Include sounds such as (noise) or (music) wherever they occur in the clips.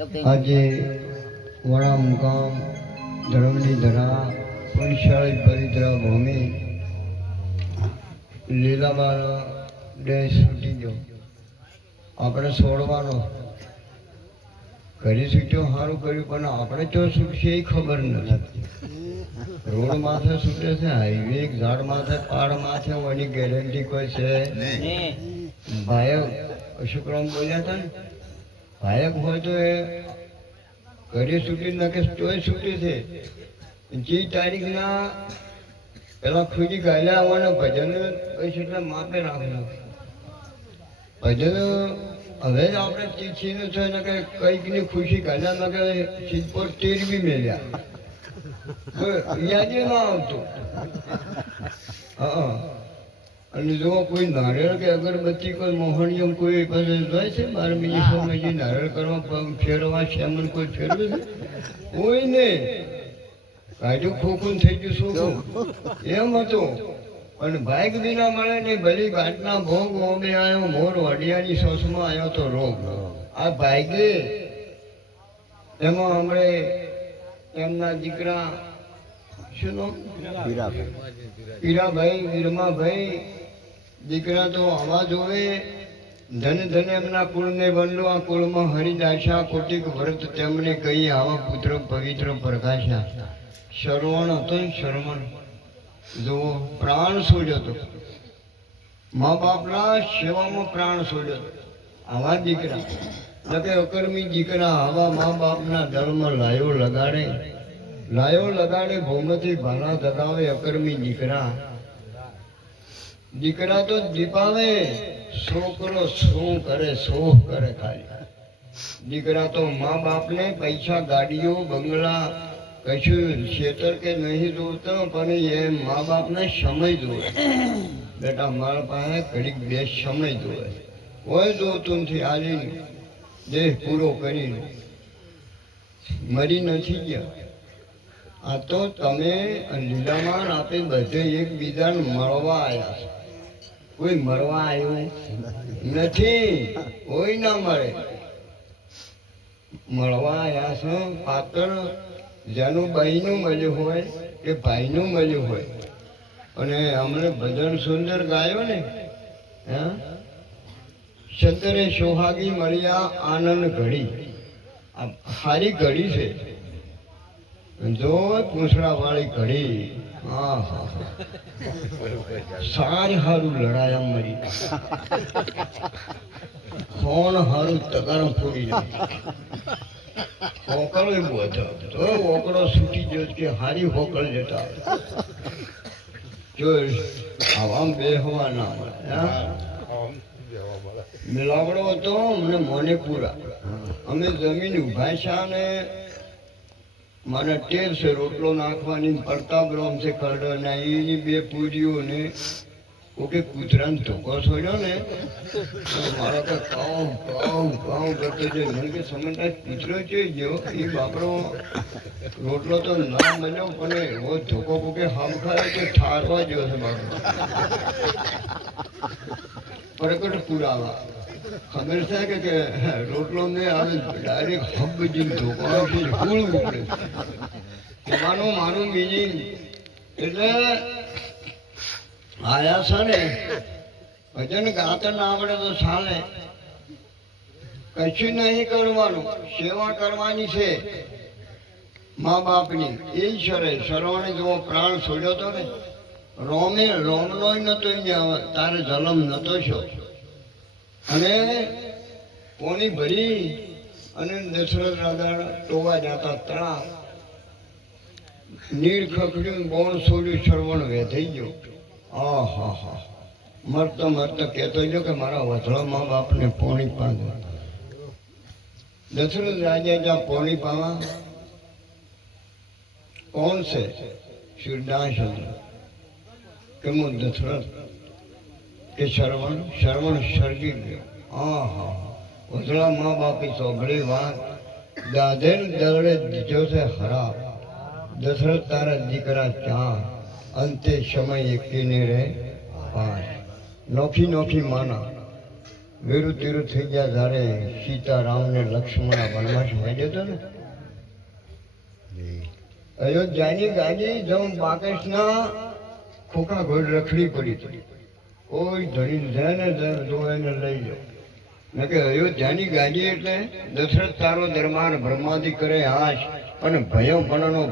આજે વડા મુકામ ધર્મની ધરા પુરુષાળી પરિદ્રા ભૂમિ લીલાબાનો દેશ છૂટી ગયો. આપણે છોડવાનો. ઘરે છૂટ્યો સારું કર્યું પણ આપણે તો છૂટશે એ ખબર નથી. રોડ માથે છૂટે છે હાઈવે ઝાડ માથે પાડ માથે એની ગેરંટી કોઈ છે? ભાઈ અશુક્રમ બોલ્યા હતા ને? ભાયક હોય તો એ ઘરે છૂટી નાખે, તોય છૂટી છે. જે તારીખના પેલા ખુદી ગાયલા આવવાના ભજન પછી એટલા માપે રાખવાનું ભજન હવે જ આપણે ચીચીનું છે ને કે કંઈકની ખુશી ગાયલા ના કે પર તેર બી મેલ્યા. યાદ ના આવતું. હા. અને જો કોઈ નારિયેળ કે અગરબત્તી કોઈ મોહણીયમ કોઈ પાસે જાય છે બાર મિનિટ સો મિનિટ નારિયેળ કરવા ફેરવા શેમન કોઈ ફેરવે છે? કોઈ નહીં કાઢ્યું ખોખું થઈ ગયું શું એમ હતું. પણ બાઇક વિના મળે ને ભલી ઘાટના ભોગ ઓમે આવ્યો મોર વડિયાની સોસમાં આવ્યો તો રોગ. આ બાઇકે એમાં હમણે એમના દીકરા શું નામ? પીરાભાઈ વીરમાભાઈ દીકરા તો આવા જોવે, ધન ધન એમના કુળને બનલો આ કુળમાં હરિદાસા કોટિક વ્રત તેમને કહી, આવા પુત્ર પવિત્ર પ્રકાશ્યા શ્રવણ હતો ને શ્રવણ. જુઓ, પ્રાણ છોડ્યો હતો. મા બાપના સેવામાં પ્રાણ હતો. આવા દીકરા. લગે અકર્મી દીકરા આવા મા બાપના ધર્મ લાયો લગાડે. લાયો લગાડે ભૌમથી ભાલા ધરાવે અકર્મી દીકરા. દીકરા તો દીપાવે, છોકરો શું કરે શોખ કરે ખાલી. દીકરા તો મા બાપને પૈસા, ગાડીઓ, બંગલા, કશું છેતર કે નહીં જોતો, પણ એ મા બાપને સમય જોવે. બેટા, મારા પાસે ઘડીક બે સમય જોવે. કોઈ જોતું નથી આજે. દેહ પૂરો કરીને. મરી નથી ગયા. આ તો તમે લીલામાન આપે બધે એકબીજાને મળવા આવ્યા છો. કોઈ મળવા આવ્યું નથી. કોઈ ના મળે મળવા આવ્યા છો, પાત્ર જેનું બહેનું મળ્યું હોય કે ભાઈનું મળ્યું હોય. અને અમને ભજન સુંદર ગાયો ને, હા? ચંદરે સોહાગી મળ્યા આનંદ ઘડી. આ સારી ઘડી છે. જો પૂંછડા વાળી ઘડી સારી હારું લડાયા મરી કોણ હારું તગારમ ફોડી હોકળ એવું બોધો તો હોકળો છૂટી ગયો કે હારી હોકળ જતા. જો આવામ બેહવા ના મળે મિલાવડો હતો અમને મોને પૂરા અમે જમીન ઊભા છે ને મારા ટેવ છે રોટલો નાખવાની પડતા રોમ છે ખરડો એની બે પૂરીઓ ને ઓકે કૂતરાને ધોકો છોડ્યો ને? તો મારો કે કાઉ કાઉ કાઉ કરતો છે. મને કે સમજતા કૂતરો જોઈ ગયો? એ બાપરો, રોટલો તો ના મળ્યો, પણ એવો ધોકો પોકે હામ ખાય કે ઠારવા જેવો છે બાપરો પ્રકટ પુરાવા ભજન ગાતા ના આવડે તો ચાલે કશું નહીં કરવાનું, સેવા કરવાની છે. મા બાપની, એ શરે સરવાણે જેવો પ્રાણ છોડ્યો તો ને, રોમે રોમનો નતો તારે જલમ નતો છો અને કોની ભરી અને દશરથ રાજા ટોવા જતા તણા નીર ખખડ્યું બોણ છોડ્યું શ્રવણ વેધાઈ ગયો. આ હા હા. મરતો મરતો કહેતો ગયો કે મારા વથળા મા બાપને પોણી પાંધો દશરથ રાજા જ્યાં પોણી પાવા, કોણ છે? શિવદાસચંદ્ર કે હું દશરથ કે શ્રવણ શ્રવણ સર્જી ગયો. હા હા વથળા મા બાપે સોગળી વાત. દાદેન દરડે દીધો છે હરા દશરથ તારા દીકરા ચાર. અંતે સમય એકીને રે પાંચ નોખી નોખી માના. વીરુ તીરુ થઈ ગયા જ્યારે સીતારામ ને લક્ષ્મણ વનવાસ હેડ્યો હતો ને? અયોધ્યાની ગાડી જમ બાકેશના ખોખા ઘોડ રખડી પડી હતી. કોઈ ધરી જાય ને એને લઈ જાઓ મેં કે અયોધ્યાની ગાડી એટલે દશરથ તારો દરબાર બ્રહ્માદિ કરે હાશ અને ભયો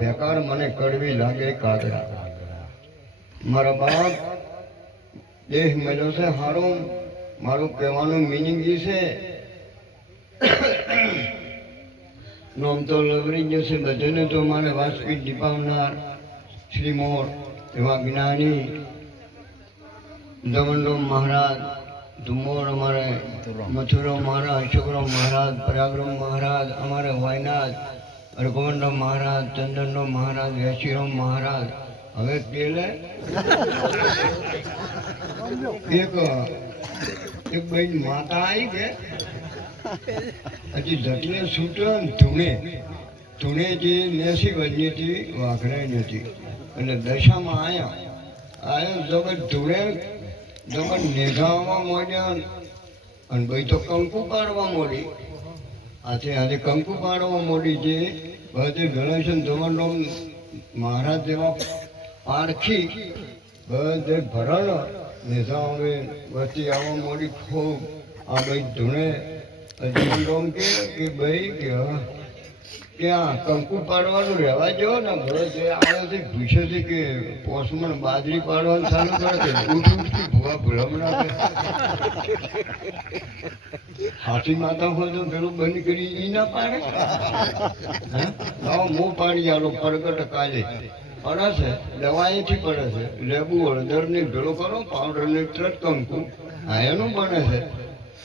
ભેકાર મને કડવી લાગે કાગરા મારા બાપ, દેહ મળ્યો છે હારું, મારું કહેવાનું મિનિંગ એ છે. (clears throat) નોમ તો લવરી જશે બધાને તો મારે વાસ્પિક દીપાવનાર શ્રીમોર એવા જ્ઞાની દમનરામ મહારાજ ધુમોર અમારે મથુરામ મહારાજ. અશોકરામ મહારાજ પરાક્રમ મહારાજ અમારે વાયનાથ રઘુવંતરામ મહારાજ ચંદનરામ મહારાજ વેશીરામ મહારાજ. હવે પેલે એક એક બહેન માતા આવી કે? હજી જટલે છૂટ્યો ને ધૂણે. ધૂણે જે નેસી વજનીથી વાઘરાઈ નથી એટલે દશામાં આવ્યા આવ્યા જગત ધૂણે જગત નેઘાવા માંડ્યા અને ભાઈ તો કંકુ પાડવા મોડી. આજે આજે કંકુ પાડવા મોડી છે બધે ગણેશન ધવનરામ મહારાજ જેવા પારખી બધે ભરણ નેતા હવે વચ્ચે આવવા મોડી ખૂબ આ ભાઈ ધૂણે. કે કે ભાઈ કે ક્યાં કંકુ પાડવાનું રહેવા જો ને ભલે જે આવે છે, પૂછે છે કે પોસમણ બાજરી પાડવાનું ચાલુ કરે છે ઉઠ ઉઠથી ભૂવા ભૂલમણા હાથી માતા હોય તો પેલું બંધ કરી ઈ ના પાડે. હે? પાણી પાડી આલો પરગટ કાલે. પડે છે દવાઈથી પડે છે. લેબુ હળદર ને ભેળો કરો પાવડર ને તરત કંકુ. હા, એનું બને છે.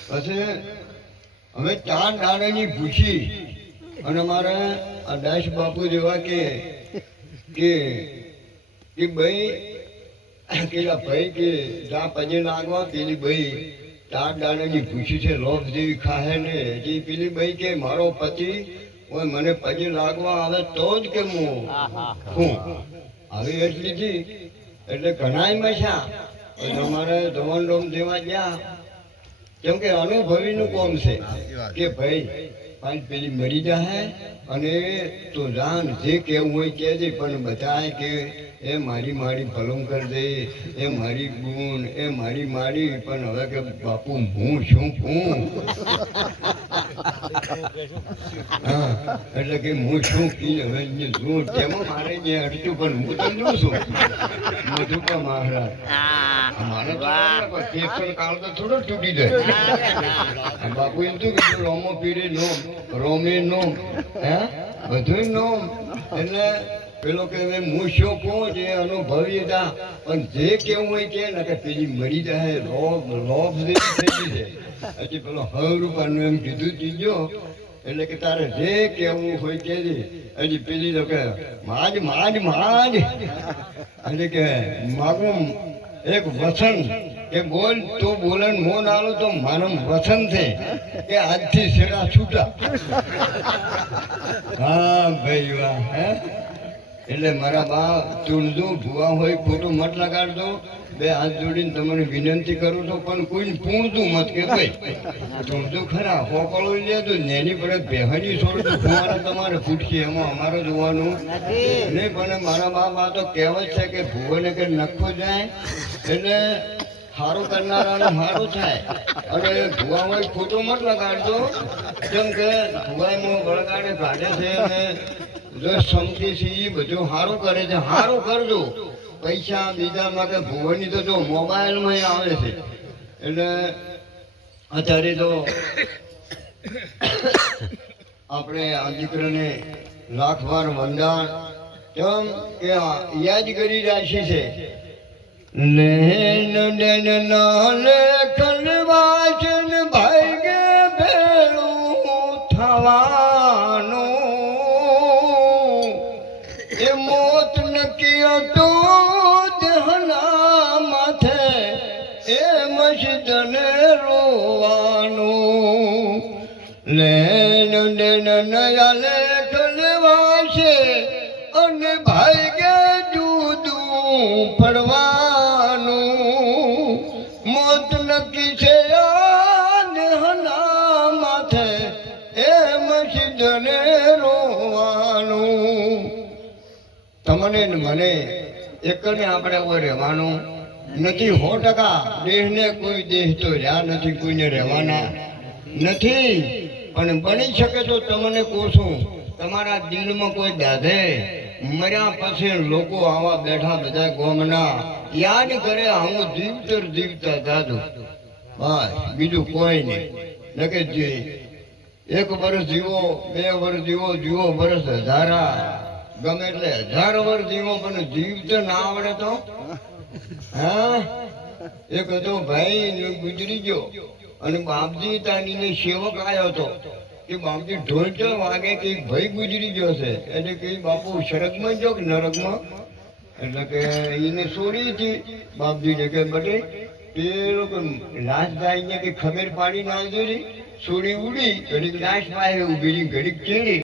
પછી હવે ચાર દાણેની ભૂસી. અને મારે આ દાસ બાપુ જેવા કે કે કે ભાઈ પેલા ભાઈ કે જા પજે લાગવા પેલી ભાઈ તાર દાડાની ભૂસી છે લોભ જેવી ખાહે ને. જે પેલી ભાઈ કે મારો પતિ ઓય મને પજે લાગવા આવે તો જ કે હું. હું. આવી એટલી થી એટલે ઘણાય મશા. તમારે ધવન ડોમ દેવા ગયા. કેમ કે અનુભવીનું કોમ છે કે ભાઈ પાંચ પેલી મરી જાય અને તો જાન જે કેવું હોય કહેજે પણ બધા કે એ મારી મારી ભલમ કરી દે, એ મારી ગુણ, એ મારી મારી, પણ હવે કે બાપુ હું શું હું હા, એટલે કે હું છું કી હવે અહીંયા શું મારે જે અડચું પણ હું તો જોઉં છું. મધુકા મહારાજ. મારે કાળ તો થોડો તૂટી જાય. બાપુ એમ શું કીધું, રોમો પીરે નોમ, રોમે નોમ. હે? નોમ. એટલે પેલો કે હું શું કહું જે અનુભવી હતા પણ જે કેવું હોય કે ને કે પેલી મરી જાય લોભ લોભ થઈ ગઈ છે હજી પેલો હવ એમ કીધું ત્રીજો એટલે કે તારે જે કેવું હોય કે હજી પેલી તો કે, માજ માજ માજ. એટલે કે, માગું, એક વચન કે બોલ, તો બોલે ને આલો તો માનમ વચન છે. કે આજથી શેડા છૂટા. હા, ભાઈ વાહ, હે? એટલે મારા બા ચૂંડજો ભૂવા હોય, ખોટું મત લગાડજો બે હાથ જોડીને તમને વિનંતી કરું છું પણ કોઈને પૂણતું મત કે ભાઈ ચૂંડજો ખરા હોકળો લેજો નેની પડે બેહની છોડતું ફુવારા તમારે ફૂટશે, એમાં અમારે જોવાનું. નહીં, પણ મારા બાપ આ તો કહેવત છે કે ભુવને કે નખો જાય, એટલે સારું કરનારાનું સારું થાય. અને ભુવા હોય, ખોટું મત લગાડજો કેમ કે ભુવાઈમાં બળગાડે ભાડે છે અને જો સમજી છે બધું સારું કરે છે સારું કરજો. પૈસા બીજા માટે ભૂવની તો જો મોબાઈલમાં આવે છે. એટલે અત્યારે તો આપણે આ દીકરાને લાખ વાર વંદાણ કેમ કે આ કરી રાખી છે. લેન દેન ના લેખન વાચન એ મસ્જિદને રોવાનું. લેન દેન નયા લેખ લેવાશે અને ભાઈ કે જુદું પડવાનું. મોત નક્કી છે આ એમ સિદ્ધને રોવાનું. તમને મને એકને આપણે રહેવાનું. નથી સો ટકા. દેહને કોઈ દેહ તો રહ્યા નથી, કોઈને રહેવાના નથી. પણ બની શકે તો તમને કહું છું, તમારા દિલમાં કોઈ દાધે મર્યા પછી લોકો આવા બેઠા બધા ગોમના, યાદ કરે, હું જીવતર જીવતા દાદુ બસ, બીજું કોઈ નહીં. નકે જે એક વર્ષ જીવો, બે વર્ષ જીવો જીવો વર્ષ હજારા. ગમે એટલે હજાર વર્ષ જીવો, પણ જીવતર ના આવડે તો? હા? એક હતો ભાઈ, ને ગુજરી ગયો અને બાપજી તાનીને સેવક આવ્યો હતો કે બાપજી ઢોલ ચો વાગે કે ભાઈ ગુજરી ગયો છે. એટલે કે બાપુ સ્વર્ગમાં જો કે નરકમાં? એટલે કે એને છોડી હતી. બાપજીને કે બટે તે લોકો લાશ ગાઈને કે ખબર પાડી ના આવજો રે. છોડી ઉડી, ઘડીક લાશ પાસે ઊભી રહી, ઘડીક ચેડી.